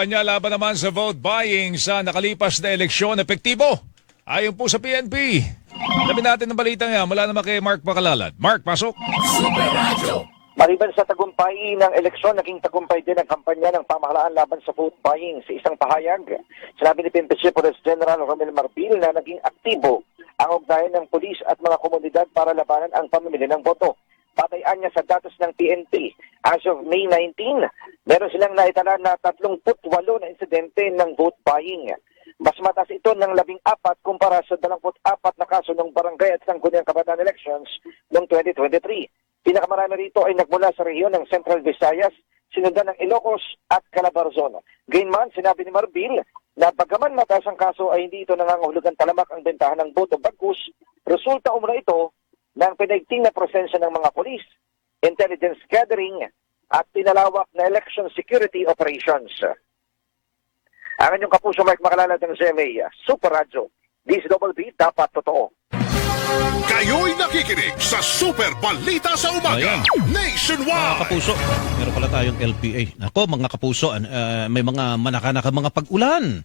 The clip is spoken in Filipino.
kampanya laban naman sa vote buying sa nakalipas na eleksyon epektibo. Ayon po sa PNP. Labi natin ang balitang yan mula naman kay Mark Pakalalad. Mark, pasok. Maliban sa tagumpay ng eleksyon, naging tagumpay din ang kampanya ng pamahalaan laban sa vote buying. Sa isang pahayag, sinabi ni PNP Police General Romel Marbil na naging aktibo ang ugnayan ng pulis at mga komunidad para labanan ang pamimili ng boto. Patayan niya sa datos ng PNP. As of May 19, meron silang naitala na 38 na insidente ng vote buying. Mas mataas ito ng 14 kumpara sa 24 na kaso ng barangay at sangguniang kabataan elections noong 2023. Pinakamarami rito ay nagmula sa rehiyon ng Central Visayas, sinundan ng Ilocos at Calabarzon. Gayunman, sinabi ni Marbil na bagaman mataas ang kaso ay hindi ito nangangahulugan talamak ang bentahan ng boto. Bagkus, resulta umuna ito ng pinaigting na presensya ng mga polis, intelligence gathering at pinalawak na election security operations. Ang inyong kapuso Mark Makalalad ng GMA, Super Radio, DZBB, dapat totoo. Kayo'y nakikinig sa Super Balita sa Umaga, Ayan. Mga Nationwide. kapuso, meron pala tayong LPA. Nako, mga kapuso, may mga manaka-naka mga pag-ulan.